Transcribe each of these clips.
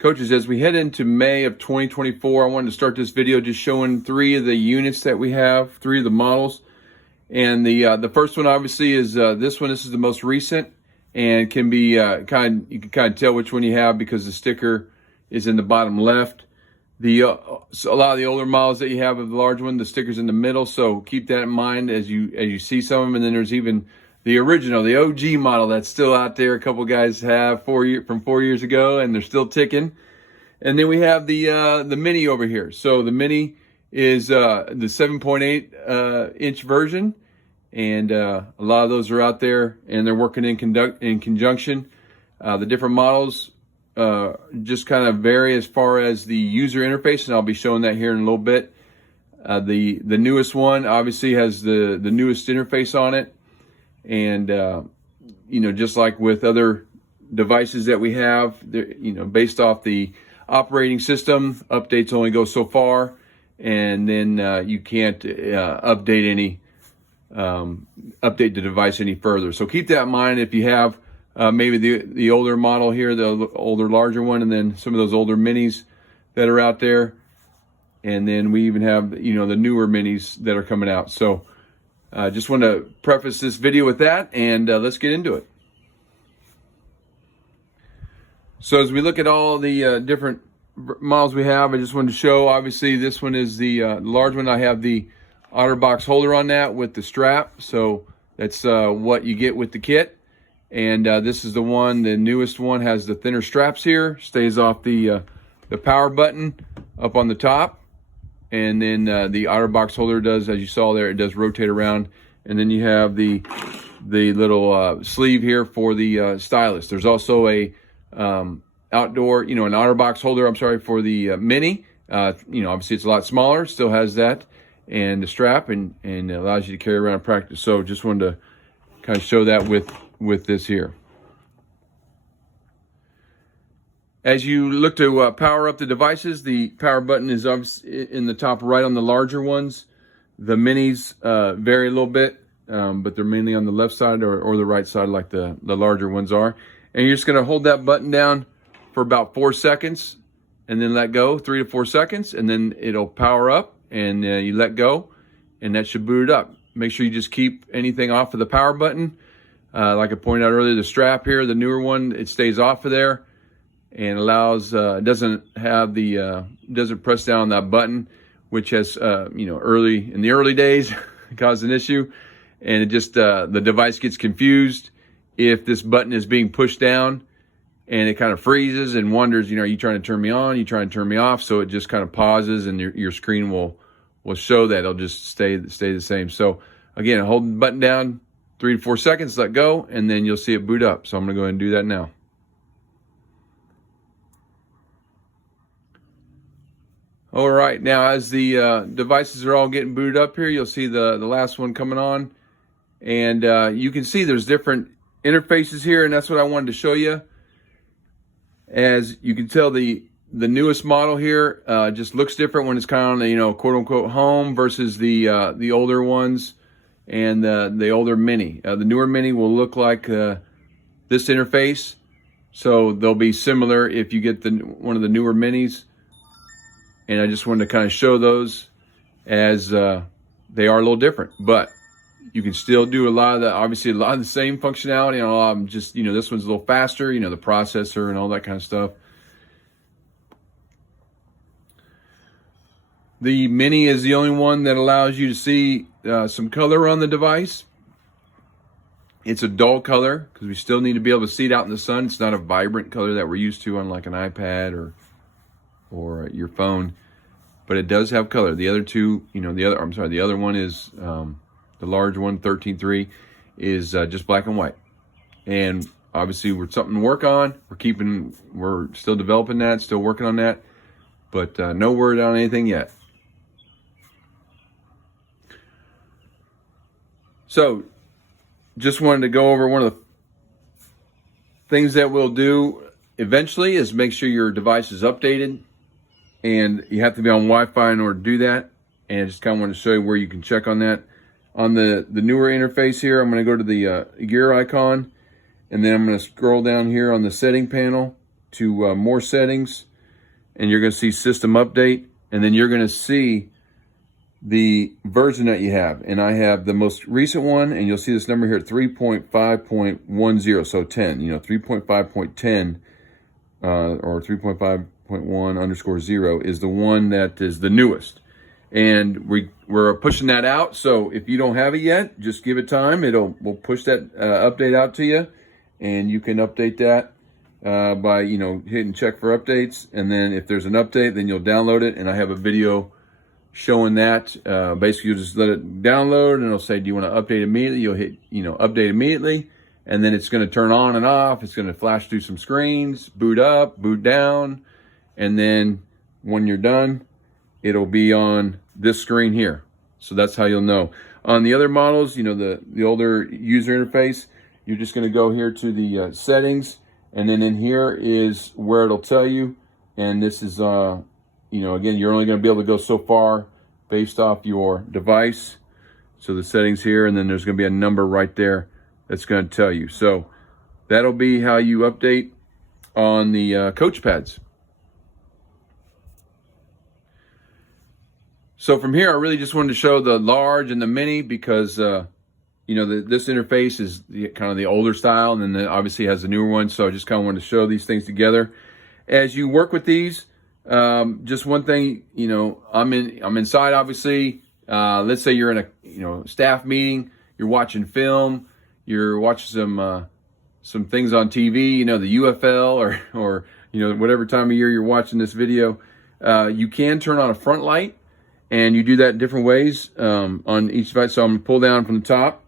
Coaches, as we head into May of 2024, I wanted to start this video just showing 3 of the units that we have, 3 of the models. And the first one obviously is this one. This is the most recent, and can be you can kind of tell which one you have because the sticker is in the bottom left. So a lot of the older models that you have of the large one, the sticker's in the middle, so keep that in mind as you see some of them. And then there's even the original, the OG model that's still out there. A couple guys have from 4 years ago, and they're still ticking. And then we have the mini over here. So the mini is the 7.8 inch version, and a lot of those are out there, and they're working in conjunction. The different models just kind of vary as far as the user interface, and I'll be showing that here in a little bit. The newest one obviously has the newest interface on it. And, just like with other devices that we have, based off the operating system, updates only go so far, and then you can't update the device any further. So keep that in mind if you have maybe the older model here, the older, larger one, and then some of those older minis that are out there. And then we even have, the newer minis that are coming out. So just want to preface this video with that, and let's get into it. So as we look at all the different models we have, I just wanted to show, obviously this one is the large one. I have the OtterBox holder on that with the strap. So that's what you get with the kit. And this is the one, the newest one, has the thinner straps here, stays off the power button up on the top. And then the OtterBox holder does, as you saw there, it does rotate around. And then you have the little sleeve here for the stylus. There's also a outdoor, an OtterBox holder, I'm sorry, for the mini. Obviously it's a lot smaller, still has that, and the strap, and it allows you to carry around in practice. So just wanted to kind of show that with this here. As you look to power up the devices, the power button is in the top right on the larger ones. The minis vary a little bit, but they're mainly on the left side or the right side like the larger ones are. And you're just going to hold that button down for about 4 seconds and then let go, 3 to 4 seconds, and then it'll power up, and you let go, and that should boot it up. Make sure you just keep anything off of the power button. Like I pointed out earlier, the strap here, the newer one, it stays off of there, and allows doesn't press down on that button, which has early in the early days caused an issue, and it just the device gets confused if this button is being pushed down, and it kind of freezes and wonders, are you trying to turn me on, you trying to turn me off? So it just kind of pauses, and your screen will show that. It'll just stay the same. So again, hold the button down 3 to 4 seconds, let go, and then you'll see it boot up. So I'm going to go ahead and do that now. All right, now as the devices are all getting booted up here, you'll see the last one coming on, and you can see there's different interfaces here, and that's what I wanted to show you. As you can tell, the newest model here just looks different when it's kind of on the quote unquote home versus the older ones and the older mini. The newer mini will look like this interface, so they'll be similar if you get one of the newer minis. And I just wanted to kind of show those as they are a little different, but you can still do a lot of the same functionality, and a lot of them just, this one's a little faster, the processor and all that kind of stuff. The mini is the only one that allows you to see some color on the device. It's a dull color because we still need to be able to see it out in the sun. It's not a vibrant color that we're used to on like an iPad or your phone, but it does have color. The other two, the other one is the large one, 13.3, is just black and white. And obviously we're something to work on. We're still developing that, still working on that, but no word on anything yet. So just wanted to go over one of the things that we'll do eventually is make sure your device is updated, and you have to be on Wi-Fi in order to do that. And I just kind of want to show you where you can check on that. On the newer interface here, I'm going to go to the gear icon, and then I'm going to scroll down here on the setting panel to more settings, and you're going to see system update, and then you're going to see the version that you have. And I have the most recent one, and you'll see this number here at 3.5.10, so 10, 3.5.10 or 3.5.1_0 is the one that is the newest. And we're pushing that out. So if you don't have it yet, just give it time. We'll push that update out to you, and you can update that by hitting check for updates. And then if there's an update, then you'll download it. And I have a video showing that. Basically, you just let it download, and it'll say, do you want to update immediately? You'll hit update immediately, and then it's going to turn on and off. It's going to flash through some screens, boot up, boot down, and then when you're done, it'll be on this screen here. So that's how you'll know. On the other models, the older user interface, you're just going to go here to the settings, and then in here is where it'll tell you. And this is, again, you're only going to be able to go so far based off your device. So the settings here, and then there's going to be a number right there that's going to tell you. So that'll be how you update on the Coachpads. So from here, I really just wanted to show the large and the mini because, this interface is kind of the older style, and then obviously has the newer one. So I just kind of wanted to show these things together. As you work with these, just one thing, I'm inside, obviously. Let's say you're in a, staff meeting, you're watching film, you're watching some things on TV, the UFL or whatever time of year you're watching this video. You can turn on a front light. And you do that in different ways on each device. So I'm going to pull down from the top.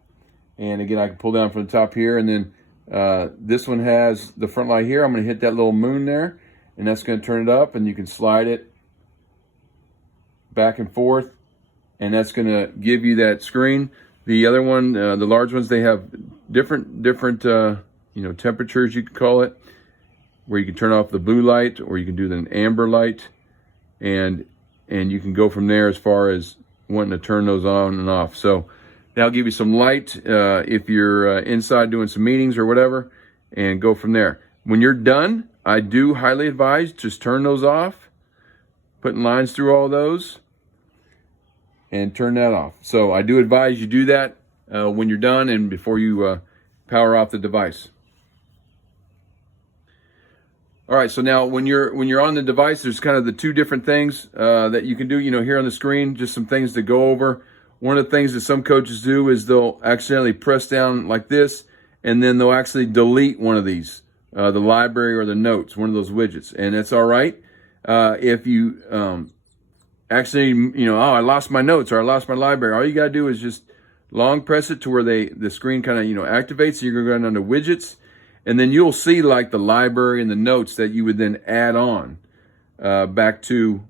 And again, I can pull down from the top here. And then this one has the front light here. I'm going to hit that little moon there. And that's going to turn it up. And you can slide it back and forth. And that's going to give you that screen. The other one, the large ones, they have different temperatures, you could call it. Where you can turn off the blue light, or you can do the amber light. And you can go from there as far as wanting to turn those on and off. So that'll give you some light if you're inside doing some meetings or whatever, and go from there. When you're done, I do highly advise just turn those off, putting lines through all those, and turn that off. So I do advise you do that when you're done and before you power off the device. All right, so now when you're on the device, there's kind of the two different things that you can do, here on the screen, just some things to go over. One of the things that some coaches do is they'll accidentally press down like this, and then they'll actually delete one of these, the library or the notes, one of those widgets. And that's all right. If you accidentally, I lost my notes or I lost my library, all you got to do is just long press it to where the screen kind of, activates. So you're going to go down to widgets. And then you'll see like the library and the notes that you would then add on back to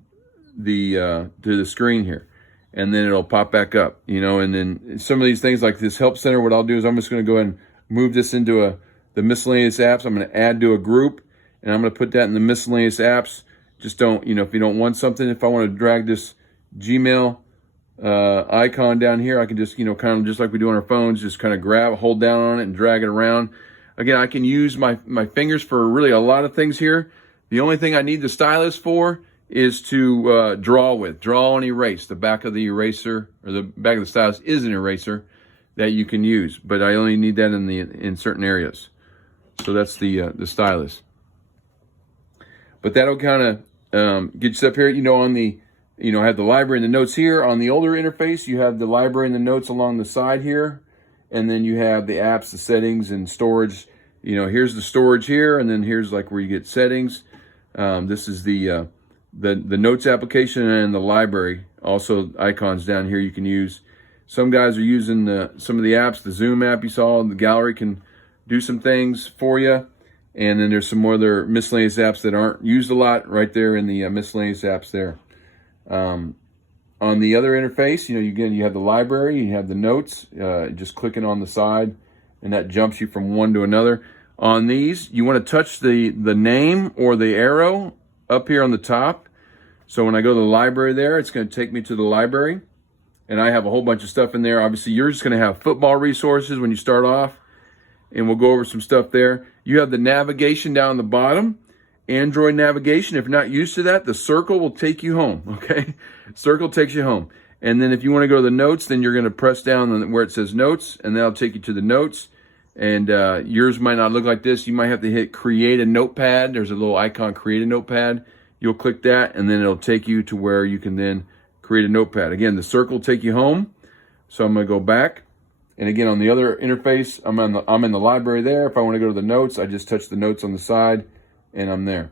the screen here. And then it'll pop back up, and then some of these things like this help center, what I'll do is I'm just going to go ahead and move this into the miscellaneous apps. I'm going to add to a group, and I'm going to put that in the miscellaneous apps. Just don't, if you don't want something, if I want to drag this Gmail icon down here, I can just, kind of just like we do on our phones, just kind of hold down on it and drag it around. Again, I can use my fingers for really a lot of things here. The only thing I need the stylus for is to draw and erase. The back of the eraser, or the back of the stylus is an eraser that you can use, but I only need that in certain areas. So that's the stylus. But that'll kind of get you up here. On the, I have the library and the notes here. On the older interface, you have the library and the notes along the side here. And then you have the apps, the settings, and storage. Here's the storage here, and then here's like where you get settings. This is the notes application and the library. Also, icons down here you can use. Some guys are using some of the apps. The Zoom app you saw, the gallery can do some things for you. And then there's some other miscellaneous apps that aren't used a lot right there in the miscellaneous apps there. On the other interface, you have the library, you have the notes, just clicking on the side, and that jumps you from one to another. On these, you want to touch the name or the arrow up here on the top. So when I go to the library there, it's going to take me to the library, and I have a whole bunch of stuff in there. Obviously, you're just going to have football resources when you start off, and we'll go over some stuff there. You have the navigation down the bottom, Android navigation. If you're not used to that, the circle will take you home, okay? Circle takes you home. And then if you want to go to the notes, then you're going to press down on where it says notes, and that'll take you to the notes. And yours might not look like this. You might have to hit create a notepad. There's a little icon, create a notepad. You'll click that, and then it'll take you to where you can then create a notepad. Again, the circle will take you home. So I'm going to go back. And again, on the other interface, I'm in the library there. If I want to go to the notes, I just touch the notes on the side, and I'm there.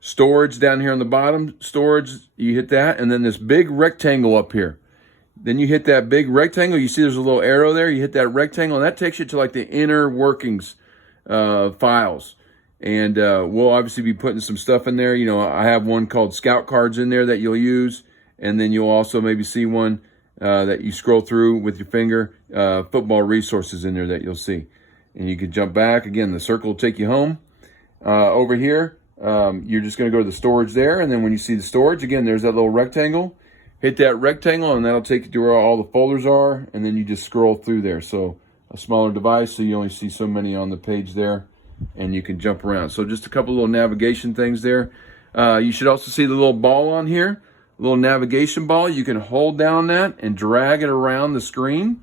Storage down here on the bottom, storage, you hit that, and then this big rectangle up here. Then you hit that big rectangle. You see there's a little arrow there. You hit that rectangle, and that takes you to like the inner workings files. And we'll obviously be putting some stuff in there. You know, I have one called Scout Cards in there that you'll use, and then you'll also maybe see one that you scroll through with your finger, football resources in there that you'll see. And you can jump back. Again, the circle will take you home. Over here, you're just going to go to the storage there, and then when you see the storage, again, there's that little rectangle. Hit that rectangle, and that'll take you to where all the folders are, and then you just scroll through there. So a smaller device, so you only see so many on the page there, and you can jump around. So just a couple little navigation things there. You should also see the little ball on here, a little navigation ball. You can hold down that and drag it around the screen,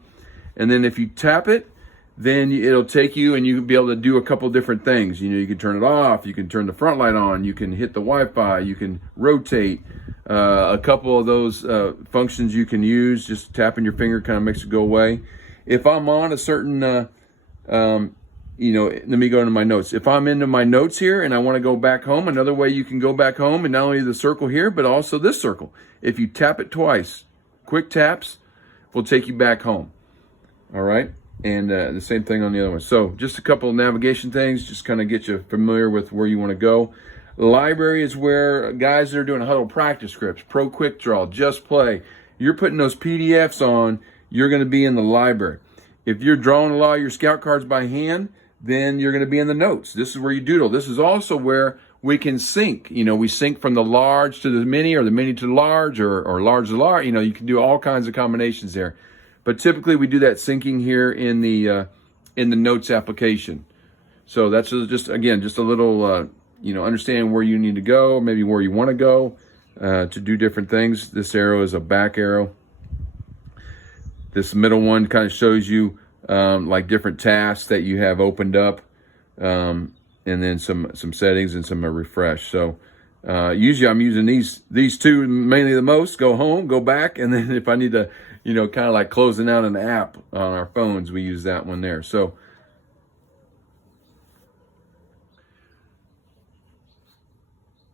and then if you tap it, then it'll take you, and you can be able to do a couple different things. You know, you can turn it off, you can turn the front light on, you can hit the Wi-Fi, you can rotate. A couple of those functions you can use, just tapping your finger kind of makes it go away. If I'm on a certain, you know, let me go into my notes. If I'm into my notes here and I want to go back home, another way you can go back home, and not only the circle here, but also this circle. If you tap it twice, quick taps will take you back home. All right. And the same thing on the other one. So just a couple of navigation things, just kind of get you familiar with where you want to go. Library is where guys that are doing huddle practice scripts, pro quick draw, just play. You're putting those PDFs on, you're going to be in the library. If you're drawing a lot of your scout cards by hand, then you're going to be in the notes. This is where you doodle. This is also where we can sync. You know, we sync from the large to the mini, or the mini to the large, or large to large. You know, you can do all kinds of combinations there. But typically we do that syncing here in the notes application. So that's just again, just a little, you know, understanding where you need to go, maybe where you want to go to do different things. This arrow is a back arrow. This middle one kind of shows you like different tasks that you have opened up, and then some settings and some refresh. So usually I'm using these two mainly the most. Go home, go back, and then if I need to, you know, kind of like closing out an app on our phones, we use that one there. So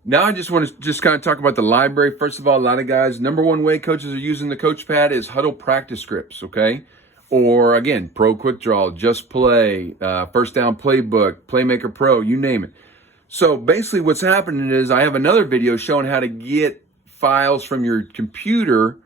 now I just want to just kind of talk about the library. First of all, a lot of guys, number one way coaches are using the Coachpad is huddle practice scripts, okay? Or again, Pro Quick Draw, Just Play, First Down Playbook, Playmaker Pro, you name it. So basically what's happening is I have another video showing how to get files from your computer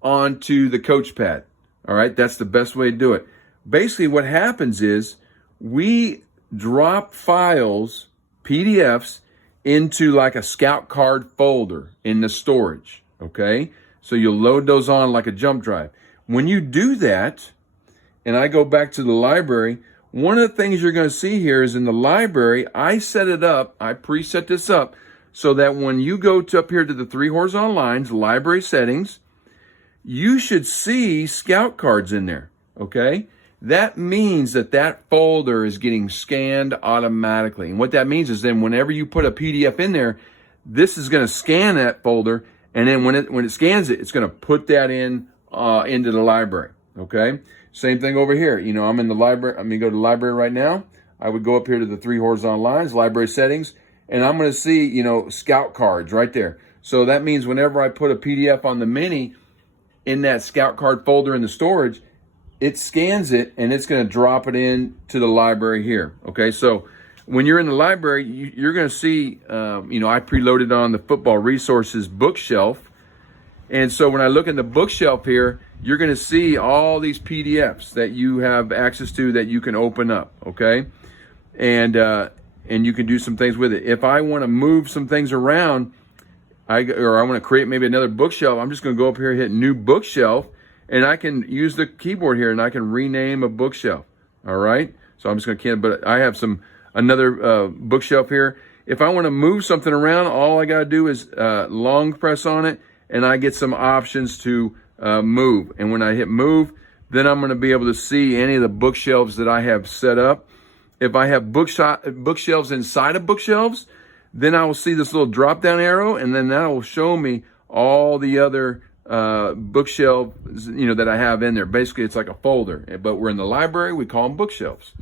onto the Coachpad. All right, that's the best way to do it. Basically what happens is we drop files, PDFs, into like a scout card folder in the storage, okay? So you'll load those on like a jump drive. When you do that, and I go back to the library, one of the things you're going to see here is in the library, I set it up, I preset this up, so that when you go to up here to the 3 horizontal lines, library settings, you should see scout cards in there, okay? That means that that folder is getting scanned automatically. And what that means is then whenever you put a PDF in there, this is going to scan that folder, and then when it scans it, it's going to put that in into the library, okay? Same thing over here. You know, I'm in the library. I'm going to go to the library right now. I would go up here to the 3 horizontal lines, library settings, and I'm going to see, you know, scout cards right there. So that means whenever I put a PDF on the mini in that scout card folder in the storage, it scans it and it's going to drop it in to the library here. Okay, so when you're in the library, you're going to see, you know, I preloaded on the football resources bookshelf. And so when I look in the bookshelf here, you're going to see all these PDFs that you have access to that you can open up. Okay, and you can do some things with it. If I want to move some things around, I want to create maybe another bookshelf, I'm just going to go up here, hit new bookshelf, and I can use the keyboard here and I can rename a bookshelf. All right. So I'm just going to but I have some another bookshelf here. If I want to move something around, all I got to do is long press on it, and I get some options to move. And when I hit move, then I'm going to be able to see any of the bookshelves that I have set up. If I have bookshelves inside of bookshelves, then I will see this little drop down arrow, and then that will show me all the other bookshelves, that I have in there. Basically, it's like a folder, but we're in the library, we call them bookshelves.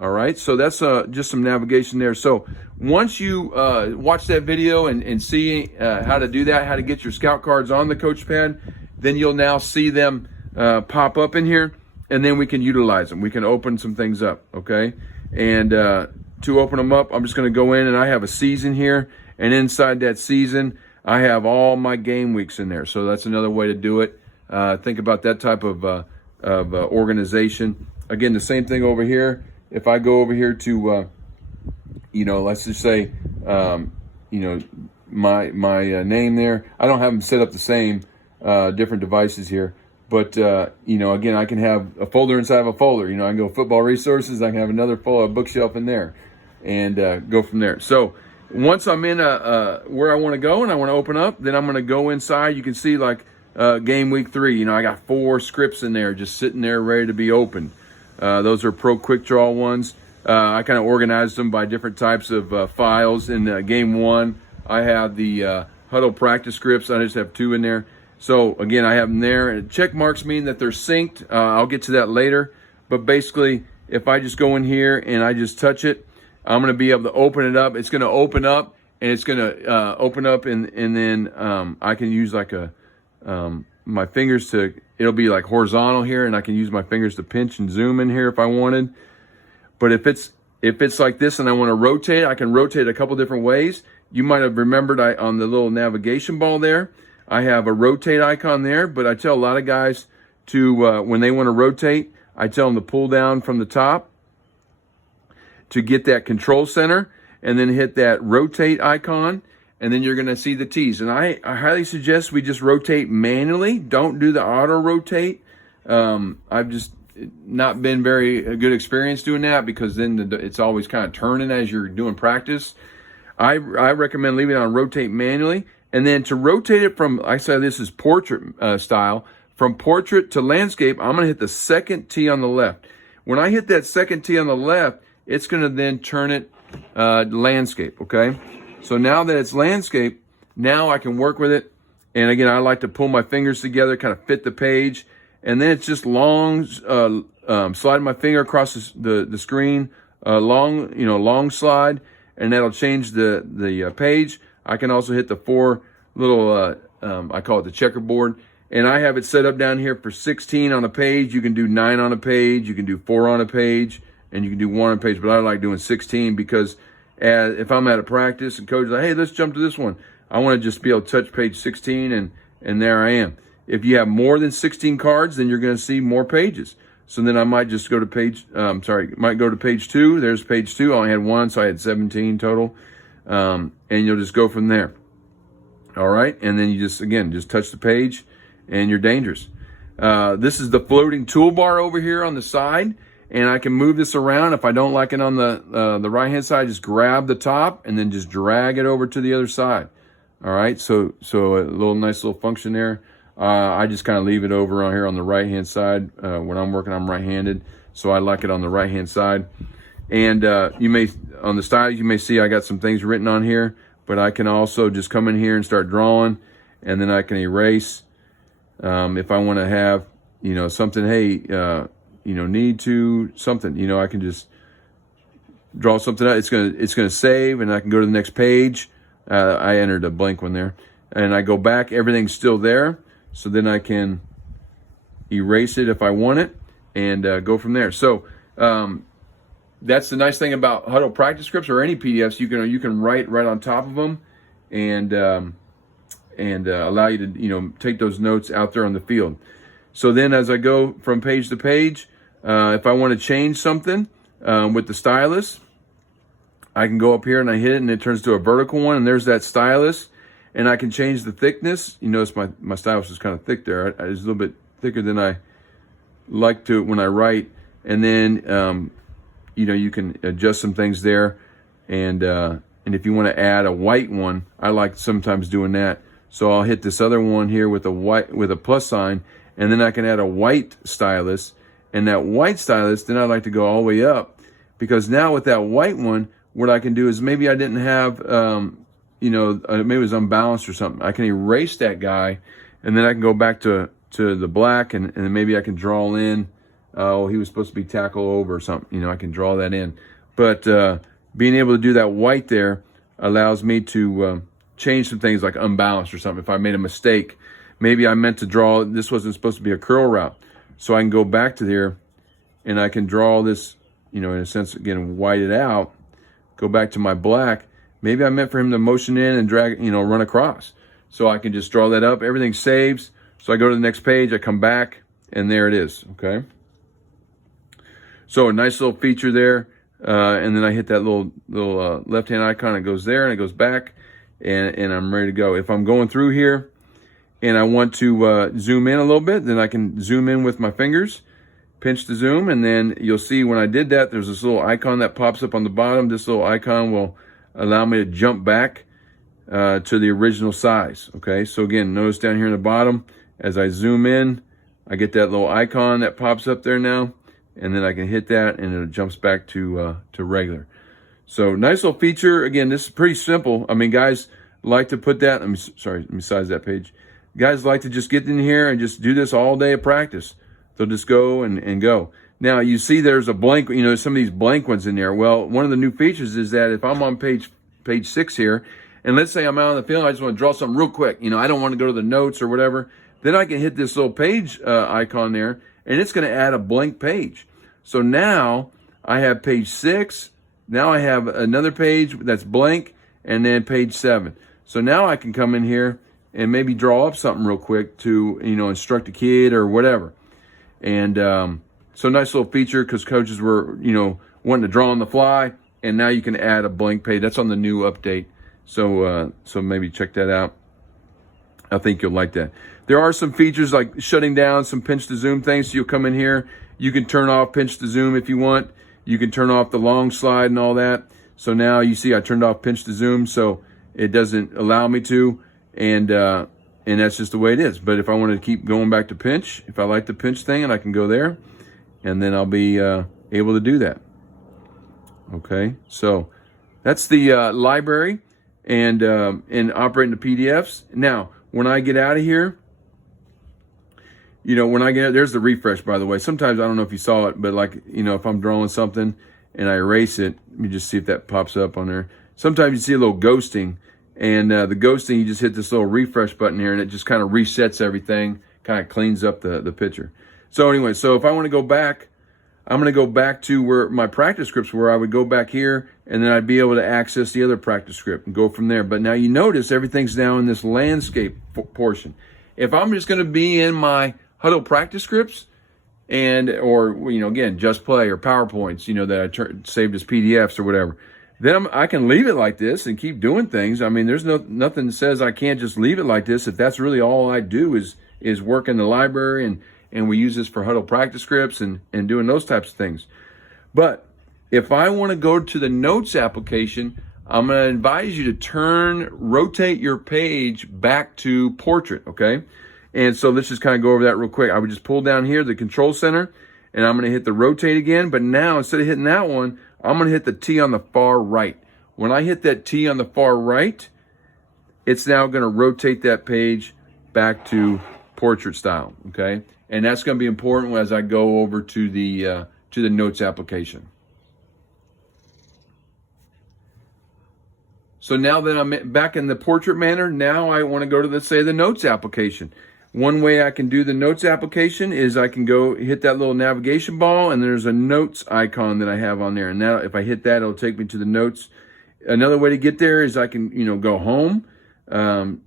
All right, so that's just some navigation there. So once you watch that video and see how to do that, how to get your scout cards on the Coachpad, then you'll now see them pop up in here, and then we can utilize them. We can open some things up, okay? And to open them up, I'm just going to go in, and I have a season here, and inside that season, I have all my game weeks in there. So that's another way to do it. Think about that type of organization. Again, the same thing over here. If I go over here to, let's just say, my name there. I don't have them set up the same, different devices here. But, again, I can have a folder inside of a folder. I can go football resources. I can have another bookshelf in there and go from there. So once I'm in where I want to go and I want to open up, then I'm going to go inside. You can see like game week 3. I got 4 scripts in there just sitting there ready to be opened. Those are Pro Quick Draw ones. I kind of organized them by different types of files. In game 1, I have the huddle practice scripts. I just have 2 in there. So again, I have them there. And check marks mean that they're synced. I'll get to that later. But basically, if I just go in here and I just touch it, I'm going to be able to open it up. It's going to open up, and it's going to open up, and then I can use like my fingers to, it'll be like horizontal here, and I can use my fingers to pinch and zoom in here if I wanted. But if it's like this and I want to rotate, I can rotate a couple different ways. You might have remembered on the little navigation ball there, I have a rotate icon there, but I tell a lot of guys to, when they want to rotate, I tell them to pull down from the top to get that control center, and then hit that rotate icon, and then you're going to see the T's. And I highly suggest we just rotate manually. Don't do the auto rotate. I've just not been very good experience doing that, because then it's always kind of turning as you're doing practice. I recommend leaving it on rotate manually. And then to rotate it from, I say this is portrait style, from portrait to landscape, I'm going to hit the second T on the left. When I hit that second T on the left, it's going to then turn it landscape, okay? So now that it's landscape, now I can work with it. And again, I like to pull my fingers together, kind of fit the page. And then it's just long, slide my finger across the screen, long slide, and that'll change the page. I can also hit the 4 little, I call it the checkerboard. And I have it set up down here for 16 on a page. You can do 9 on a page. You can do 4 on a page. And you can do 1 on a page. But I like doing 16 because if I'm at a practice and coach is like, hey, let's jump to this one, I want to just be able to touch page 16 and there I am. If you have more than 16 cards, then you're going to see more pages. So then I might just go to page, might go to page 2. There's page 2. I only had 1, so I had 17 total. And you'll just go from there. All right. And then you just touch the page and you're dangerous. This is the floating toolbar over here on the side, and I can move this around. If I don't like it on the right-hand side, just grab the top and then just drag it over to the other side. All right. So a nice little function there. I just kind of leave it over on here on the right-hand side. When I'm working, I'm right-handed, so I like it on the right-hand side. And on the styles, you may see I got some things written on here, but I can also just come in here and start drawing, and then I can erase. If I want to have, something, hey, need to something, I can just draw something out. It's gonna save, and I can go to the next page. I entered a blank one there, and I go back. Everything's still there, so then I can erase it if I want it, and go from there. So that's the nice thing about Huddle practice scripts or any PDFs. You can write right on top of them, and allow you to take those notes out there on the field. So then as I go from page to page, if I want to change something with the stylus, I can go up here and I hit it, and it turns to a vertical one, and there's that stylus, and I can change the thickness. You notice my stylus is kind of thick there. It's a little bit thicker than I like to when I write. And then you can adjust some things there. And if you want to add a white one, I like sometimes doing that. So I'll hit this other one here with a plus sign, and then I can add a white stylus. And that white stylus, then I like to go all the way up, because now with that white one, what I can do is maybe I didn't have, maybe it was unbalanced or something. I can erase that guy, and then I can go back to the black, and then maybe I can draw in, he was supposed to be tackle over or something. I can draw that in. But being able to do that white there allows me to change some things like unbalanced or something. If I made a mistake, maybe I meant to draw, this wasn't supposed to be a curl route. So I can go back to there, and I can draw this, in a sense, again, white it out, go back to my black. Maybe I meant for him to motion in and drag, run across. So I can just draw that up. Everything saves. So I go to the next page, I come back, and there it is, okay? So a nice little feature there. And then I hit that little left-hand icon. It goes there, and it goes back, and I'm ready to go. If I'm going through here and I want to zoom in a little bit, then I can zoom in with my fingers, pinch to zoom, and then you'll see when I did that, there's this little icon that pops up on the bottom. This little icon will allow me to jump back to the original size, okay? So again, notice down here in the bottom, as I zoom in, I get that little icon that pops up there now, and then I can hit that, and it jumps back to regular. So nice little feature. Again, this is pretty simple. I mean, guys like to put that, let me size that page. Guys like to just get in here and just do this all day of practice. They'll just go and go. Now, you see there's a blank, some of these blank ones in there. Well, one of the new features is that if I'm on page 6 here, and let's say I'm out on the field, I just want to draw something real quick. I don't want to go to the notes or whatever. Then I can hit this little page icon there, and it's going to add a blank page. So now I have page 6. Now I have another page that's blank, and then page 7. So now I can come in here and maybe draw up something real quick to, instruct a kid or whatever. And so nice little feature, because coaches were, wanting to draw on the fly, and now you can add a blank page. That's on the new update. So maybe check that out. I think you'll like that. There are some features like shutting down some pinch to zoom things. So you'll come in here. You can turn off pinch to zoom if you want. You can turn off the long slide and all that. So now you see I turned off pinch to zoom, so it doesn't allow me to. And that's just the way it is. But if I wanted to keep going back to pinch, if I like the pinch thing, and I can go there, and then I'll be able to do that. Okay, so that's the library and operating the PDFs. Now, when I get out of here, there's the refresh, by the way. Sometimes, I don't know if you saw it, but if I'm drawing something and I erase it, let me just see if that pops up on there. Sometimes you see a little ghosting, and the ghosting, you just hit this little refresh button here, and it just kind of resets everything, kind of cleans up the picture. So anyway, so if I want to go back, I'm going to go back to where my practice scripts were. I would go back here, and then I'd be able to access the other practice script and go from there. But now you notice everything's now in this landscape portion. If I'm just going to be in my Huddle practice scripts, or again, Just Play or PowerPoints, that I saved as PDFs or whatever, then I can leave it like this and keep doing things. I mean, there's nothing that says I can't just leave it like this if that's really all I do is work in the library, and we use this for Huddle practice scripts and doing those types of things. But if I want to go to the Notes application, I'm going to advise you to rotate your page back to Portrait, okay? And so let's just kind of go over that real quick. I would just pull down here the control center, and I'm going to hit the rotate again. But now, instead of hitting that one, I'm going to hit the T on the far right. When I hit that T on the far right, it's now going to rotate that page back to portrait style, okay? And that's going to be important as I go over to the Notes application. So now that I'm back in the portrait manner, now I want to go to, let's say, the Notes application. One way I can do the Notes application is I can go hit that little navigation ball, and there's a Notes icon that I have on there. And now if I hit that, it'll take me to the Notes. Another way to get there is I can, go home. And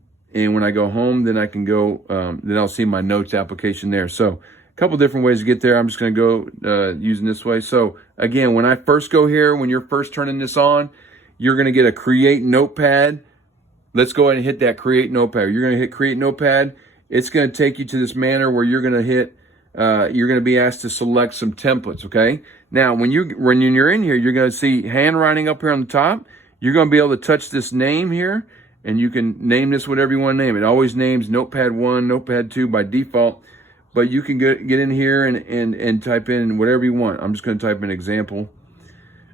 when I go home, then I can go, then I'll see my Notes application there. So a couple different ways to get there. I'm just going to go using this way. So again, when I first go here, when you're first turning this on, you're going to get a Create Notepad. Let's go ahead and hit that Create Notepad. You're going to hit Create Notepad. It's going to take you to this manner where you're going to hit you're going to be asked to select some templates, okay? Now, when you're in here, you're going to see handwriting up here on the top. You're going to be able to touch this name here, and you can name this whatever you want to name. It always names Notepad 1, Notepad 2 by default, but you can get in here and type in whatever you want. I'm just going to type in example.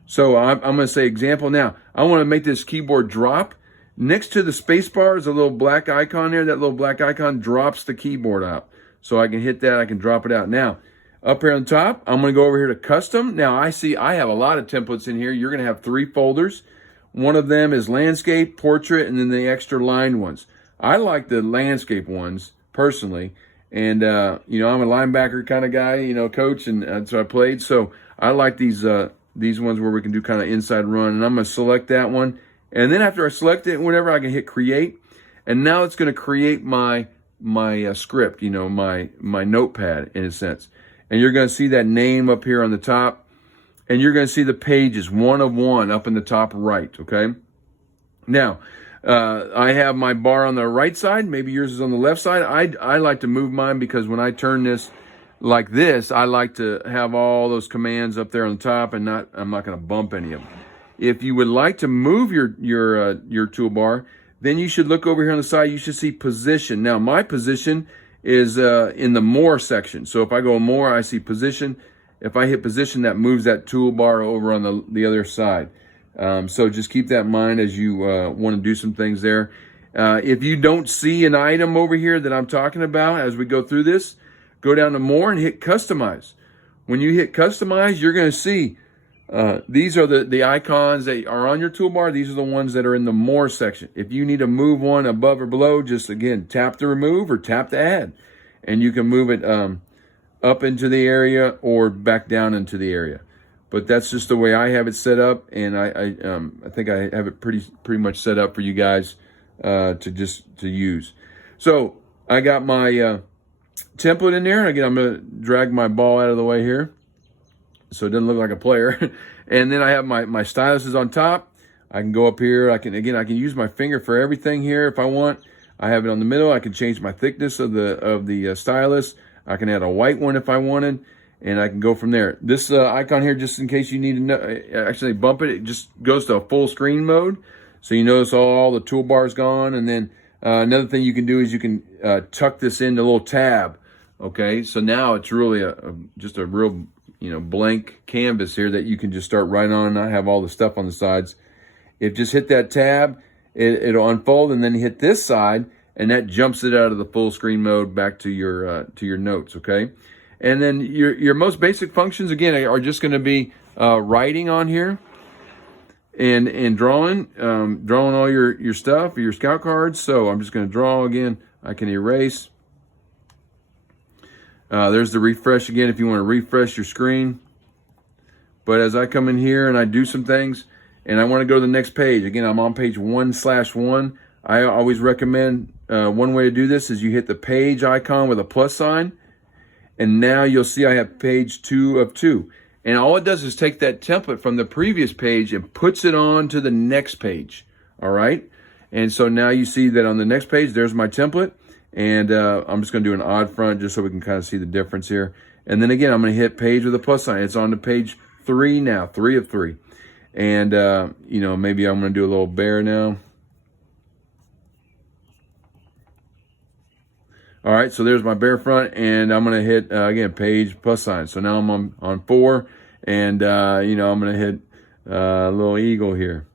So I'm going to say example. Now, I want to make this keyboard drop. Next to the space bar is a little black icon there. That little black icon drops the keyboard out. So I can hit that, I can drop it out. Now, up here on top, I'm going to go over here to custom. Now, I have a lot of templates in here. You're going to have 3 folders. One of them is landscape, portrait, and then the extra lined ones. I like the landscape ones, personally. And, you know, I'm a linebacker kind of guy, you know, coach, and that's what I played. So I like these ones where we can do kind of inside run. And I'm going to select that one. And then after I select it, whatever, I can hit create. And now it's going to create my script, you know, my notepad in a sense. And you're going to see that name up here on the top. And you're going to see the pages, 1 of 1 up in the top right, okay? Now, I have my bar on the right side. Maybe yours is on the left side. I like to move mine because when I turn this like this, I like to have all those commands up there on the top, and I'm not going to bump any of them. If you would like to move your toolbar, then you should look over here on the side. You should see position. Now, my position is in the more section. So if I go more, I see position. If I hit position, that moves that toolbar over on the other side. So just keep that in mind as you want to do some things there. If you don't see an item over here that I'm talking about as we go through this, go down to more and hit customize. When you hit customize, you're going to see these are the icons that are on your toolbar. These are the ones that are in the more section. If you need to move one above or below, just again, tap to remove or tap to add. And you can move it up into the area or back down into the area. But that's just the way I have it set up, and I think I have it pretty much set up for you guys to use. So I got my template in there. Again, I'm going to drag my ball out of the way here so it doesn't look like a player. And then I have my stylus is on top. I can go up here. I can use my finger for everything here if I want. I have it on the middle. I can change my thickness of the stylus. I can add a white one if I wanted, and I can go from there. This icon here, just in case you need to actually bump it, it just goes to a full screen mode. So you notice all the toolbars gone. And then another thing you can do is you can tuck this into a little tab. Okay, so now it's really just a real blank canvas here that you can just start writing on and not have all the stuff on the sides. If just hit that tab, it'll unfold, and then you hit this side, and that jumps it out of the full screen mode back to your notes, okay? And then your most basic functions, again, are just going to be writing on here and drawing all your stuff, your scout cards. So I'm just going to draw again. I can erase. There's the refresh again if you want to refresh your screen. But as I come in here and I do some things and I want to go to the next page, again, I'm on page 1/1. I always recommend one way to do this is you hit the page icon with a plus sign, and now you'll see I have page 2 of 2. And all it does is take that template from the previous page and puts it on to the next page, all right? And so now you see that on the next page, there's my template, and I'm just going to do an odd front just so we can kind of see the difference here. And then again, I'm going to hit page with a plus sign. It's on to page 3 now, 3 of 3. And, maybe I'm going to do a little bear now. All right, so there's my bare front, and I'm going to hit, again, page plus sign. So now I'm on 4, and, I'm going to hit a little eagle here.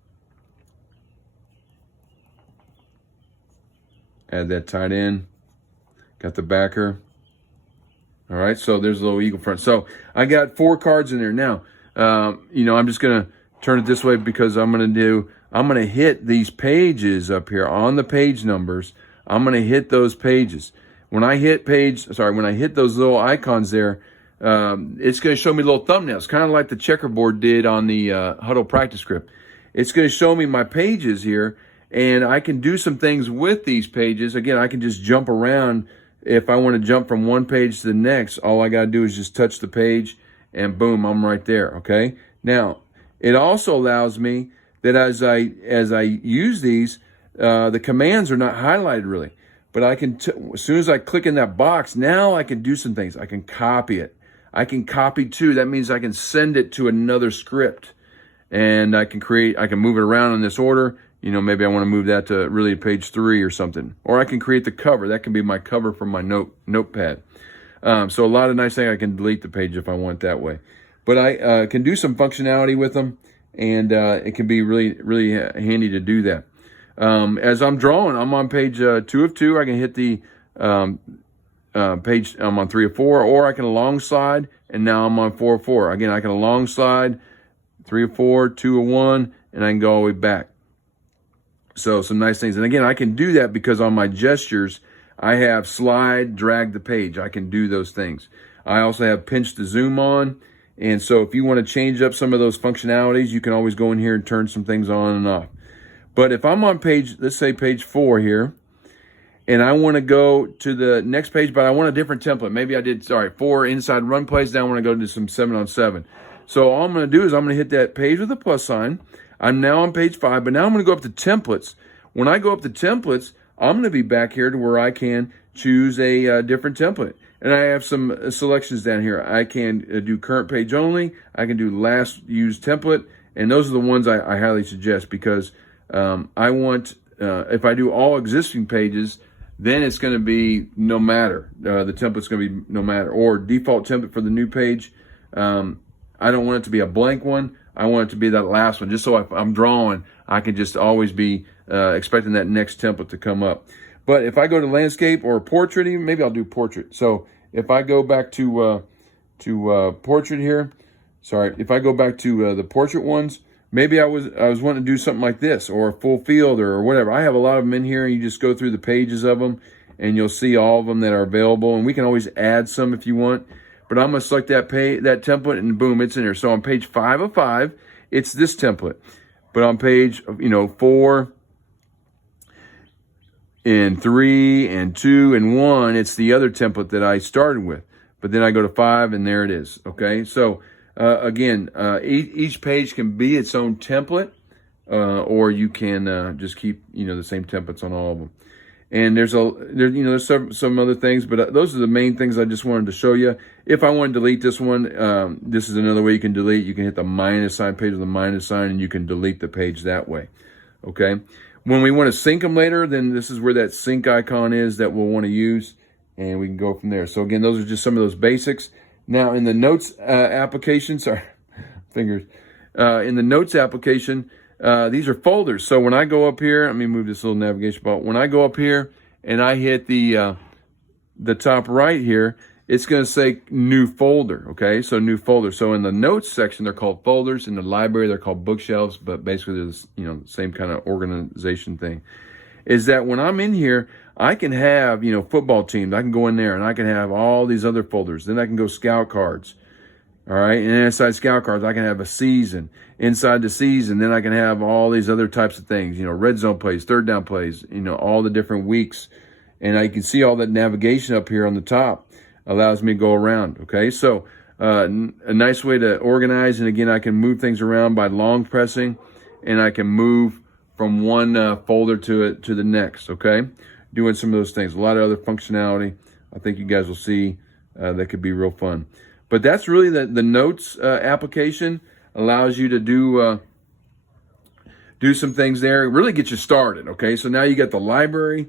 Add that tight end. Got the backer. All right, so there's a little eagle front. So I got 4 cards in there. Now, I'm just going to turn it this way because I'm going to hit these pages up here on the page numbers. I'm going to hit those pages. When I hit those little icons there, it's going to show me little thumbnails, kind of like the checkerboard did on the Huddle practice script. It's going to show me my pages here, and I can do some things with these pages. Again, I can just jump around. If I want to jump from one page to the next, all I got to do is just touch the page, and boom, I'm right there, okay? Now, it also allows me that as I use these, the commands are not highlighted really. but I can, as soon as I click in that box, now I can do some things. I can copy it. I can copy too. That means I can send it to another script, and I can move it around in this order. You know, maybe I want to move that to really page 3 or something, or I can create the cover. That can be my cover from my notepad. So a lot of nice things. I can delete the page if I want that way, but I can do some functionality with them, and it can be really, really handy to do that. As I'm drawing, I'm on page 2 of 2. I can hit the page, I'm on 3 of 4, or I can long slide, and now I'm on 4 of 4. Again, I can long slide, 3 of 4, 2 of 1, and I can go all the way back. So some nice things. And again, I can do that because on my gestures, I have slide, drag the page. I can do those things. I also have pinch to zoom on. And so if you want to change up some of those functionalities, you can always go in here and turn some things on and off. But if I'm on page, let's say page 4 here, and I want to go to the next page, but I want a different template. Maybe I did, 4 inside run plays. Now I want to go to some 7-on-7. So all I'm going to do is I'm going to hit that page with a plus sign. I'm now on page 5, but now I'm going to go up to templates. When I go up to templates, I'm going to be back here to where I can choose a different template. And I have some selections down here. I can do current page only. I can do last used template. And those are the ones I highly suggest, because I want, if I do all existing pages, then it's going to be no matter. The template's going to be no matter. Or default template for the new page. I don't want it to be a blank one. I want it to be that last one, just so if I'm drawing, I can just always be expecting that next template to come up. But if I go to landscape or portrait, even, maybe I'll do portrait. So if I go back to portrait here, if I go back to the portrait ones, maybe I was wanting to do something like this, or a full field, or whatever. I have a lot of them in here, and you just go through the pages of them, and you'll see all of them that are available. And we can always add some if you want. But I'm going to select that template, and boom, it's in here. So on page 5 of 5, it's this template. But on page 4 and 3 and 2 and 1, it's the other template that I started with. But then I go to 5, and there it is. Okay, so again, each page can be its own template, or you can just keep the same templates on all of them. And there's some other things, but those are the main things I just wanted to show you. If I want to delete this one, this is another way you can delete. You can hit the minus sign, page with the minus sign, and you can delete the page that way. Okay. When we want to sync them later, then this is where that sync icon is that we'll want to use, and we can go from there. So again, those are just some of those basics. Now in the notes application, in the notes application, these are folders. So when I go up here, let me move this little navigation bar. When I go up here and I hit the top right here, it's going to say new folder. Okay, so new folder. So in the notes section, they're called folders. In the library, they're called bookshelves. But basically, there's same kind of organization thing. Is that when I'm in here, I can have football teams. I can go in there and I can have all these other folders. Then I can go scout cards. All right, and inside scout cards, I can have a season. Inside the season, then I can have all these other types of things, red zone plays, third down plays, all the different weeks. And I can see all that navigation up here on the top allows me to go around, okay? So a nice way to organize, and again, I can move things around by long pressing, and I can move from one folder to the next, okay? Doing some of those things. A lot of other functionality I think you guys will see that could be real fun. But that's really the notes application. Allows you to do some things there. It really gets you started, okay? So now you got the library.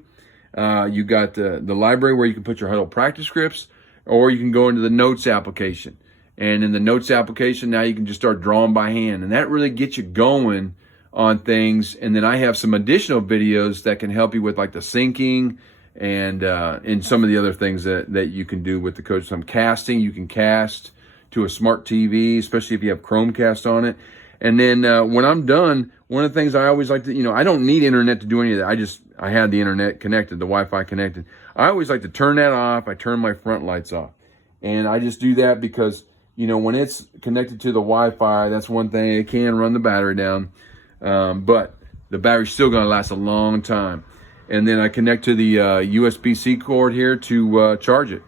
You got the library where you can put your huddle practice scripts, or you can go into the notes application. And in the notes application, now you can just start drawing by hand. And that really gets you going on things. And then I have some additional videos that can help you with like the syncing and some of the other things that you can do with the coach. Some casting, you can cast to a smart TV, especially if you have Chromecast on it. And then when I'm done, one of the things I always like to, I don't need internet to do any of that. I had the internet connected, the Wi-Fi connected. I always like to turn that off. I turn my front lights off. And I just do that because, when it's connected to the Wi-Fi, that's one thing. It can run the battery down. But the battery's still going to last a long time. And then I connect to the USB-C cord here to charge it.